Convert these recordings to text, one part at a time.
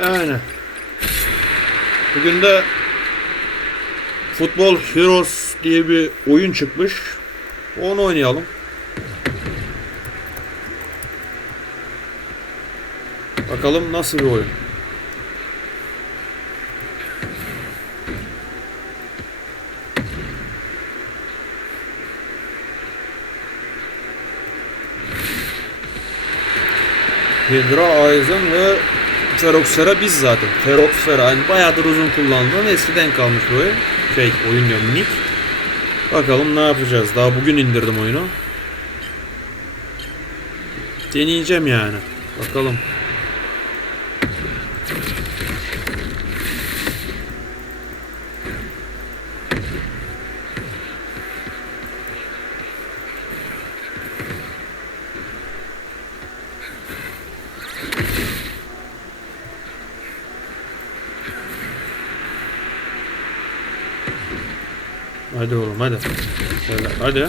Yani. Bugün de Football Heroes diye bir oyun çıkmış. Onu oynayalım. Bakalım nasıl bir oyun. Hydra Aizen ve Feroxera biz zaten. Feroxera yani bayağıdır uzun kullandığım eskiden kalmış oyun. Şey oyun ya minik. Bakalım ne yapacağız. Daha bugün indirdim oyunu. Deneyeceğim yani. Bakalım. Hadi oğlum hadi. Şöyle hadi.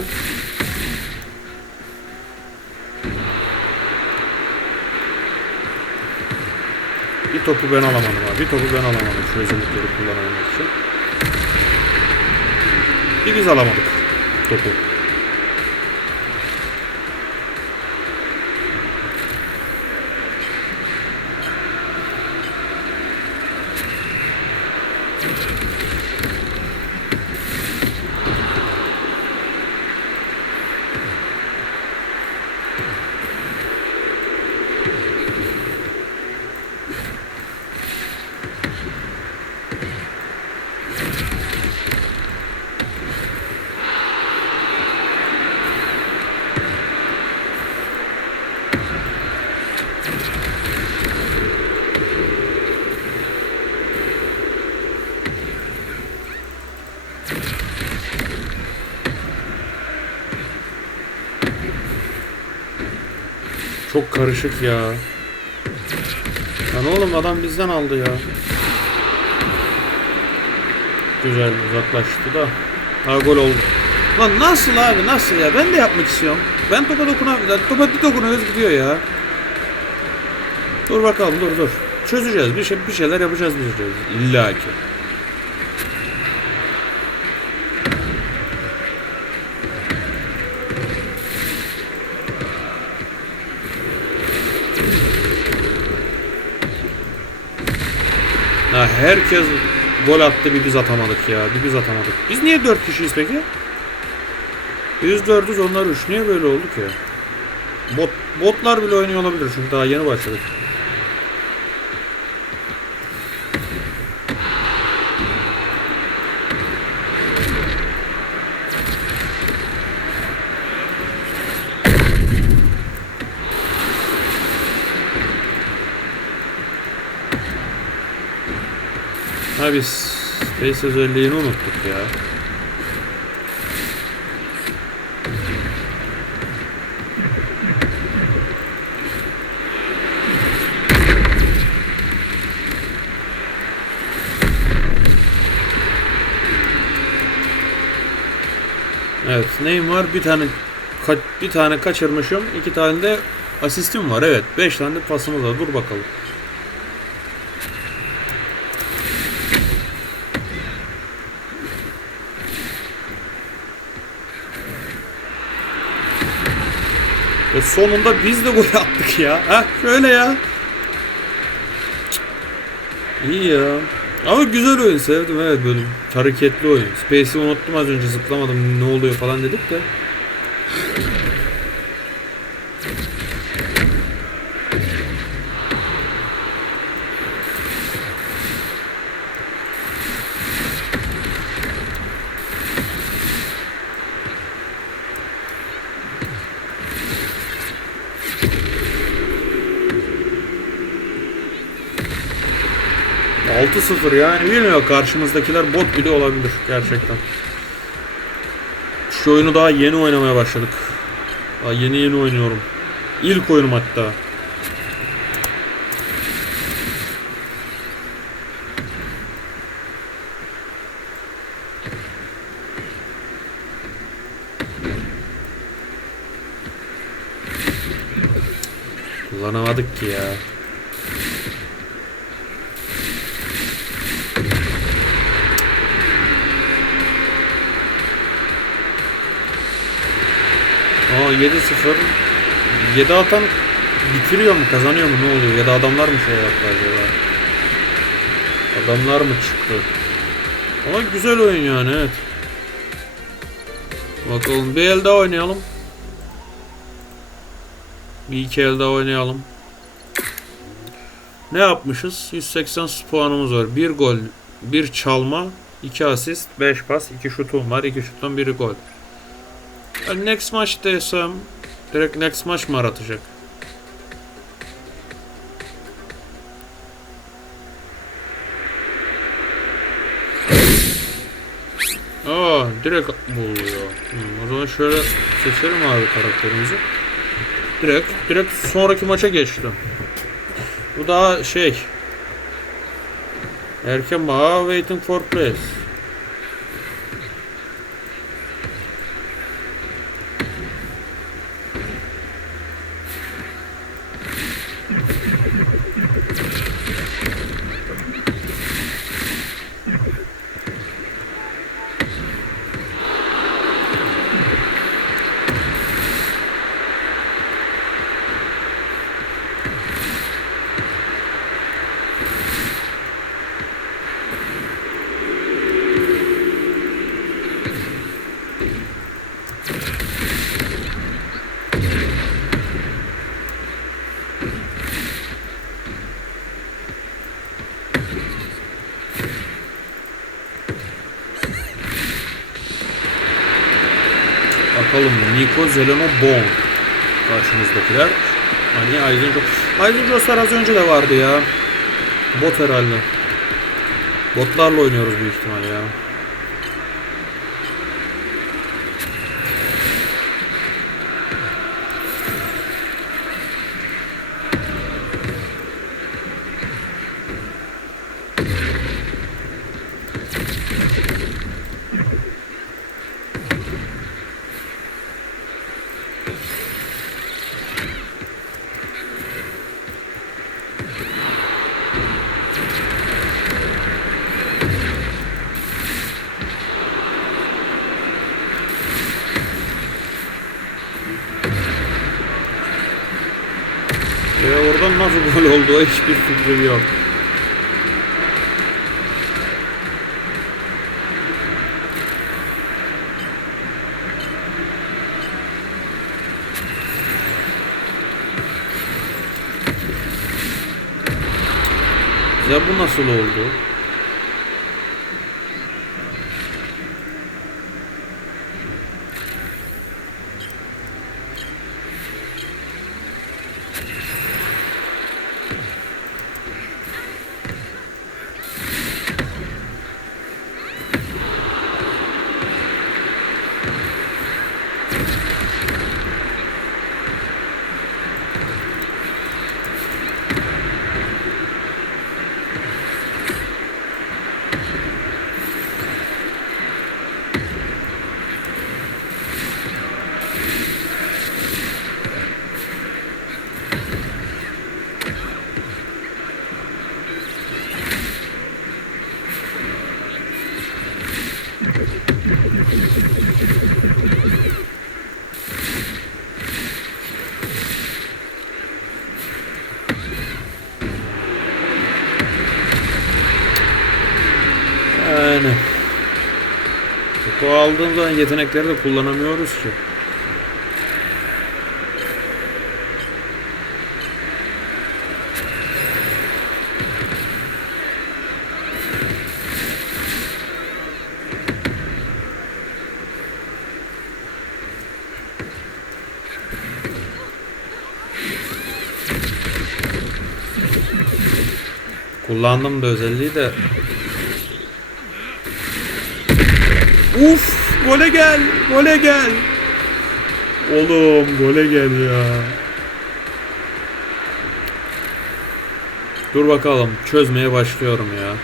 Bir topu ben alamadım abi. Bir topu ben alamadım şu özellikleri kullanabilmek için. Bir biz alamadık topu. Çok karışık ya. Lan oğlum adam bizden aldı ya. Güzel uzaklaştı da. Ha gol oldu. Lan nasıl abi nasıl ya? Ben de yapmak istiyorum. Ben topa dokunamıyorum. Topa bir dokunuyoruz gidiyor ya. Dur bakalım dur dur. Çözeceğiz. Bir, şey, bir şeyler yapacağız biz. İlla ki. Herkes gol attı bir biz atamadık ya. Bir biz atamadık. Biz niye 4 kişiyiz peki? Biz 4'üz onlar 3. Niye böyle oldu ki? Bot, botlar bile oynuyor olabilir çünkü daha yeni başladık. Ha biz Face özelliğini unuttuk ya. Evet, neyim var? Bir tane ka- bir tane kaçırmışım, iki tane de asistim var. Evet, beş tane de pasımız var. Dur bakalım. Sonunda biz de gol attık ya. Ha şöyle ya. İyi ya. Ama güzel oyun sevdim evet böyle hareketli oyun. Space'i unuttum az önce zıplamadım ne oluyor falan dedik de. Altı 0 yani bilmiyorum karşımızdakiler bot bile olabilir gerçekten. Şu oyunu daha yeni oynamaya başladık. Daha yeni yeni oynuyorum. İlk oyunum hatta. Kullanamadık ki ya. Aa 7-0. 7 atan bitiriyor mu kazanıyor mu ne oluyor ya da adamlar mı şey yaptı acaba? Adamlar mı çıktı? Ama güzel oyun yani evet. Bakalım bir el daha oynayalım. Bir iki el daha oynayalım. Ne yapmışız? 180 puanımız var. 1 gol, 1 çalma, 2 asist, 5 pas, 2 şutum var. 2 şuttan biri gol. Next maç desem direkt next maç mı aratacak? Aa direkt buluyor. Hmm, o zaman şöyle seçelim abi karakterimizi. Direkt direkt sonraki maça geçtim. Bu daha şey. Erken bağ waiting for place. Nico Zeleno Bon karşımızdakiler. Hani Aizen Jostar az önce de vardı ya. Bot herhalde. Botlarla oynuyoruz büyük ihtimal ya. Oradan nasıl gol oldu hiçbir fikrim yok. Ya bu nasıl oldu? Yani. Topu aldığım zaman yetenekleri de kullanamıyoruz ki. Kullandım da özelliği de Uf, gole gel, gole gel. Oğlum gole gel ya. Dur bakalım, çözmeye başlıyorum ya.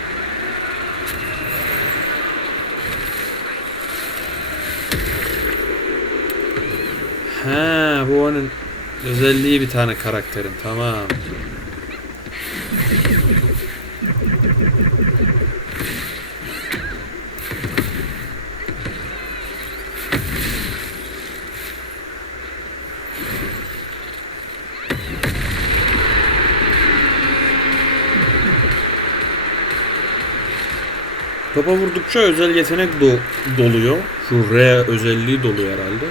He, bu onun özelliği bir tane karakterin. Tamam. Kapa vurdukça özel yetenek do- doluyor. Şu R özelliği doluyor herhalde.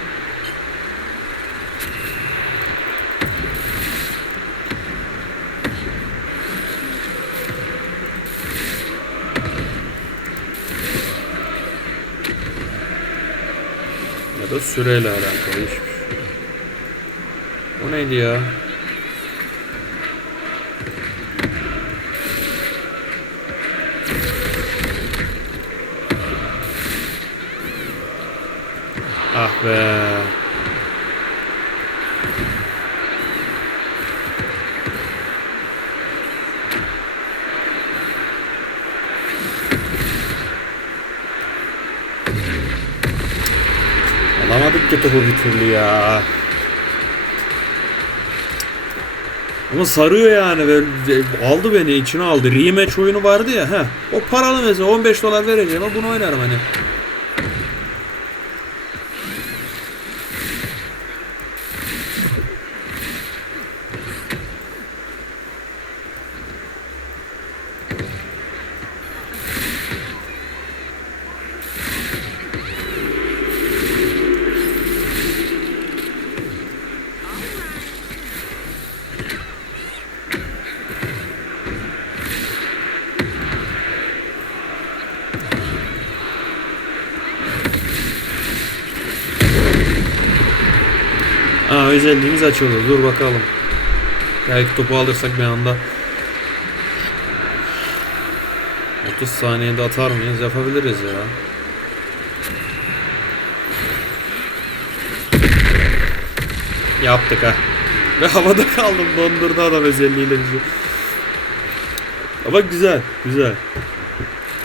Ya da süreyle alakalı şey. O neydi ya? Be. Alamadık ki topu bir türlü ya. Ama sarıyor yani böyle aldı beni içine aldı. Rematch oyunu vardı ya. Heh. O paralı mesela 15 dolar vereceğim ama bunu oynarım hani. Aa özelliğimiz açıldı. Dur bakalım. Belki topu alırsak bir anda 30 saniyede atar mıyız? Yapabiliriz ya. Yaptık ha. Ve havada kaldım. Dondurdu adam özelliğiyle bizi. Ama güzel. Güzel.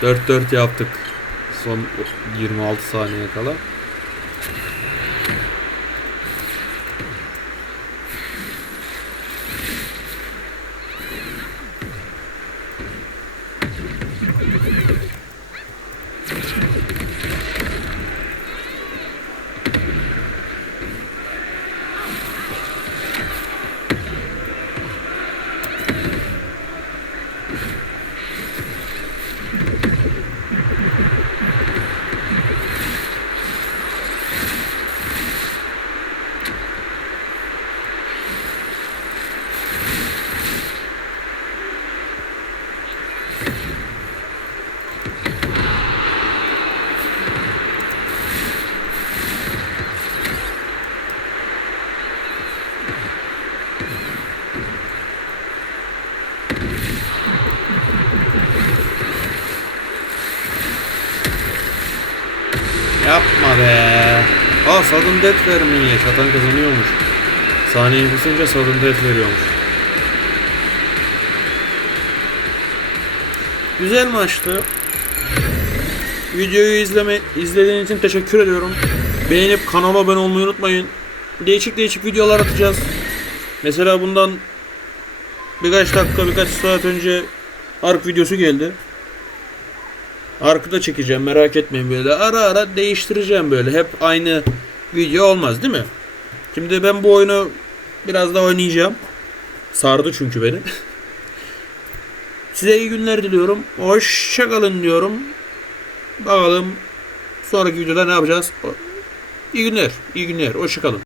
4-4 yaptık. Son 26 saniye kala. Yapma be. Aa sudden death vermeyi çatan kazanıyormuş. Saniye bitince sudden death veriyormuş. Güzel maçtı. Videoyu izleme izlediğiniz için teşekkür ediyorum. Beğenip kanala abone olmayı unutmayın. Değişik değişik videolar atacağız. Mesela bundan birkaç dakika birkaç saat önce Ark videosu geldi. Arkada çekeceğim merak etmeyin böyle. Ara ara değiştireceğim böyle. Hep aynı video olmaz değil mi? Şimdi ben bu oyunu biraz daha oynayacağım. Sardı çünkü beni. Size iyi günler diliyorum. Hoşçakalın diyorum. Bakalım sonraki videoda ne yapacağız. İyi günler. İyi günler. Hoşçakalın.